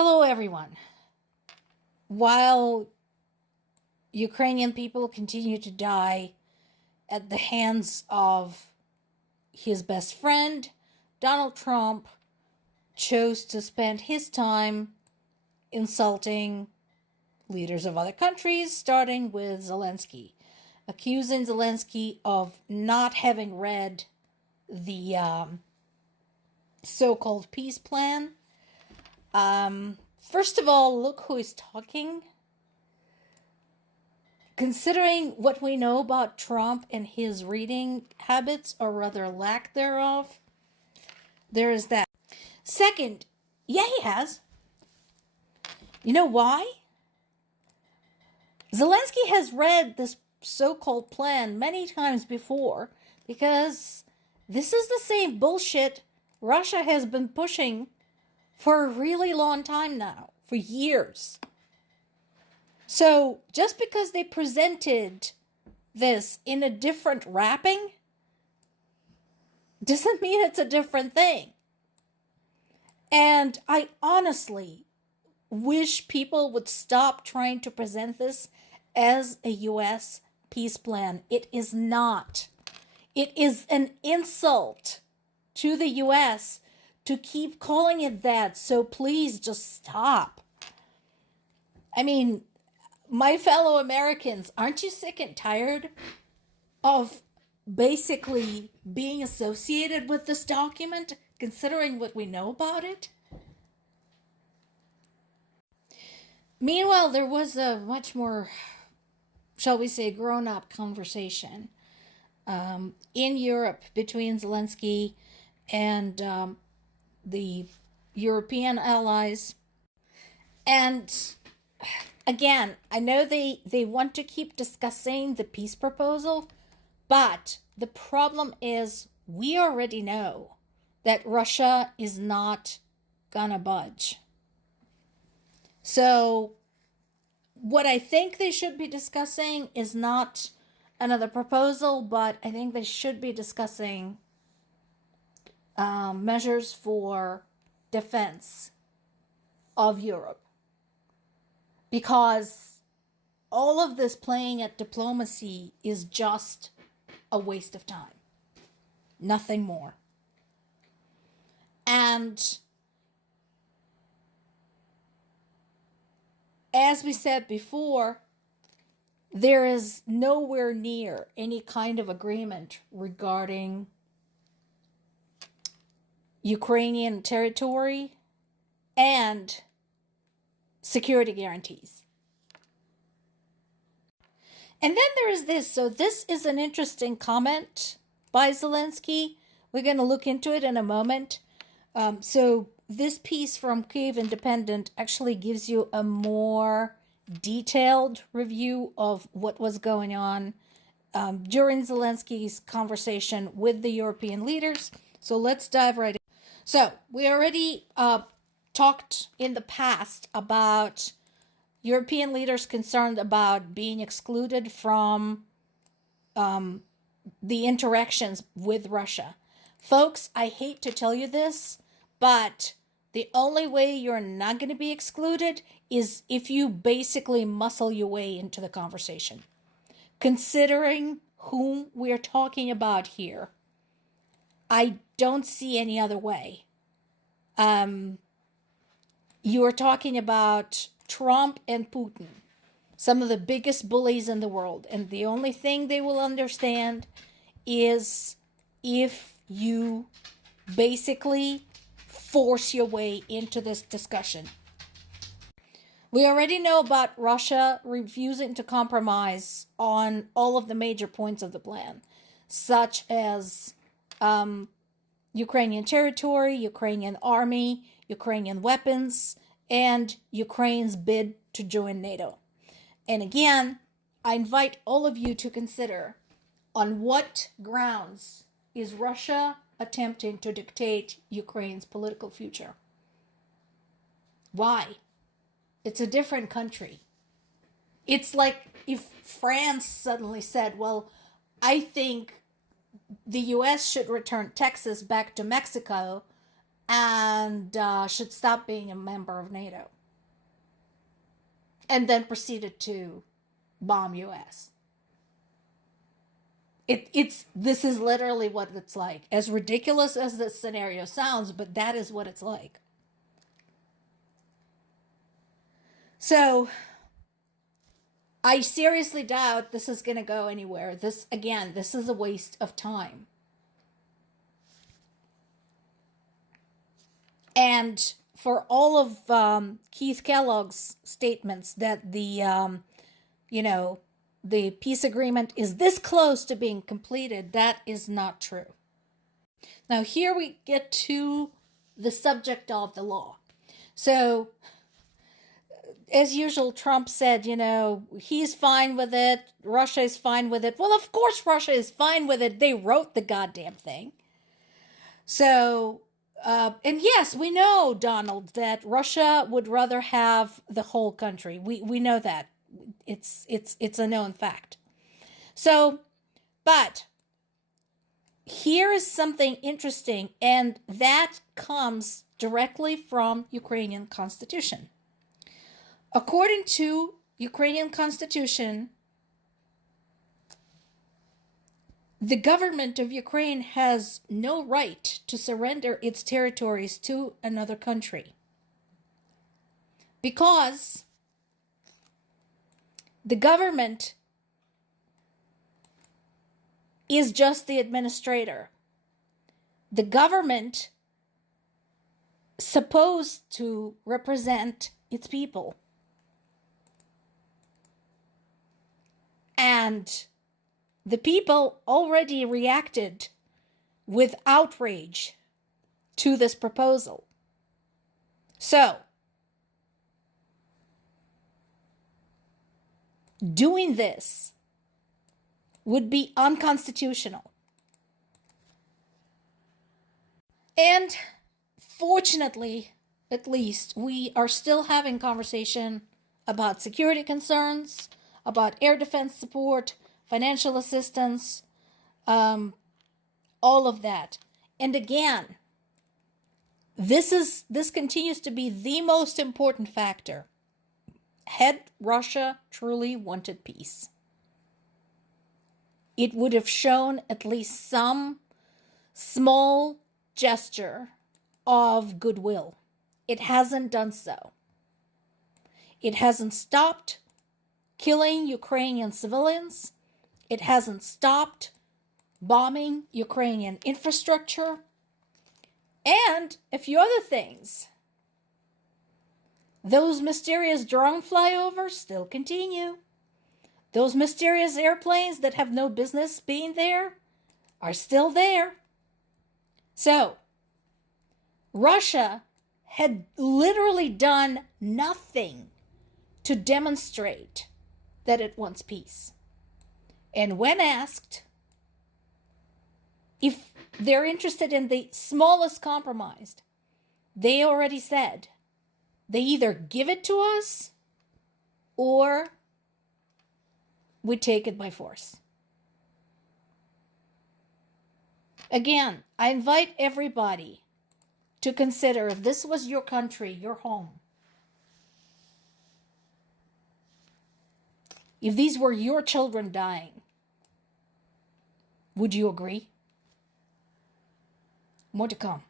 Hello, everyone. While Ukrainian people continue to die at the hands of his best friend, Donald Trump chose to spend his time insulting leaders of other countries, starting with Zelensky, accusing Zelensky of not having read the so-called peace plan. First of all, look who is talking. Considering what we know about Trump and his reading habits, or rather lack thereof, there is that. Second, yeah, he has. You know why? Zelensky has read this so-called plan many times before, because this is the same bullshit Russia has been pushing for a really long time now, for years. So just because they presented this in a different wrapping doesn't mean it's a different thing. And I honestly wish people would stop trying to present this as a U.S. peace plan. It is not. It is an insult to the U.S. to keep calling it that, so please just stop. I mean, my fellow Americans, aren't you sick and tired of basically being associated with this document, considering what we know about it? Meanwhile, there was a much more, shall we say, grown-up conversation in Europe between Zelensky and the European allies. And again, I know they want to keep discussing the peace proposal, but the problem is we already know that Russia is not gonna budge. So what I think they should be discussing is not another proposal, but I think they should be discussing measures for defense of Europe. Because all of this playing at diplomacy is just a waste of time. Nothing more. And as we said before, there is nowhere near any kind of agreement regarding Ukrainian territory and security guarantees. And then there is this. So this is an interesting comment by Zelensky. We're going to look into it in a moment. So this piece from Kyiv Independent actually gives you a more detailed review of what was going on during Zelensky's conversation with the European leaders. So let's dive right in. So we already talked in the past about European leaders concerned about being excluded from the interactions with Russia. Folks, I hate to tell you this, but the only way you're not going to be excluded is if you basically muscle your way into the conversation. Considering whom we're talking about here, I don't see any other way. You are talking about Trump and Putin, some of the biggest bullies in the world. And the only thing they will understand is if you basically force your way into this discussion. We already know about Russia refusing to compromise on all of the major points of the plan, such as Ukrainian territory, Ukrainian army, Ukrainian weapons, and Ukraine's bid to join NATO. And again, I invite all of you to consider on what grounds is Russia attempting to dictate Ukraine's political future. Why? It's a different country. It's like if France suddenly said, well, I think the U.S. should return Texas back to Mexico and should stop being a member of NATO, and then proceeded to bomb US. This is literally what it's like. As ridiculous as this scenario sounds, but that is what it's like. So I seriously doubt this is going to go anywhere. This is a waste of time. And for all of Keith Kellogg's statements that the peace agreement is this close to being completed, that is not true. Now here we get to the subject of the law. So, as usual, Trump said, he's fine with it. Russia is fine with it. Well, of course Russia is fine with it. They wrote the goddamn thing. So, and yes, we know, Donald, that Russia would rather have the whole country. We know that. It's a known fact. So, but here is something interesting, and that comes directly from Ukrainian constitution. According to Ukrainian constitution, the government of Ukraine has no right to surrender its territories to another country, because the government is just the administrator. The government supposed to represent its people. And the people already reacted with outrage to this proposal. So, doing this would be unconstitutional. And fortunately, at least, we are still having conversation about security concerns, about air defense support, financial assistance, all of that. And again, this continues to be the most important factor. Had Russia truly wanted peace, it would have shown at least some small gesture of goodwill. It hasn't done so. It hasn't stopped killing Ukrainian civilians. It hasn't stopped bombing Ukrainian infrastructure, and a few other things. Those mysterious drone flyovers still continue. Those mysterious airplanes that have no business being there are still there. So, Russia had literally done nothing to demonstrate that it wants peace. And when asked if they're interested in the smallest compromise, they already said they either give it to us or we take it by force. Again, I invite everybody to consider, if this was your country, your home, if these were your children dying, would you agree? More to come.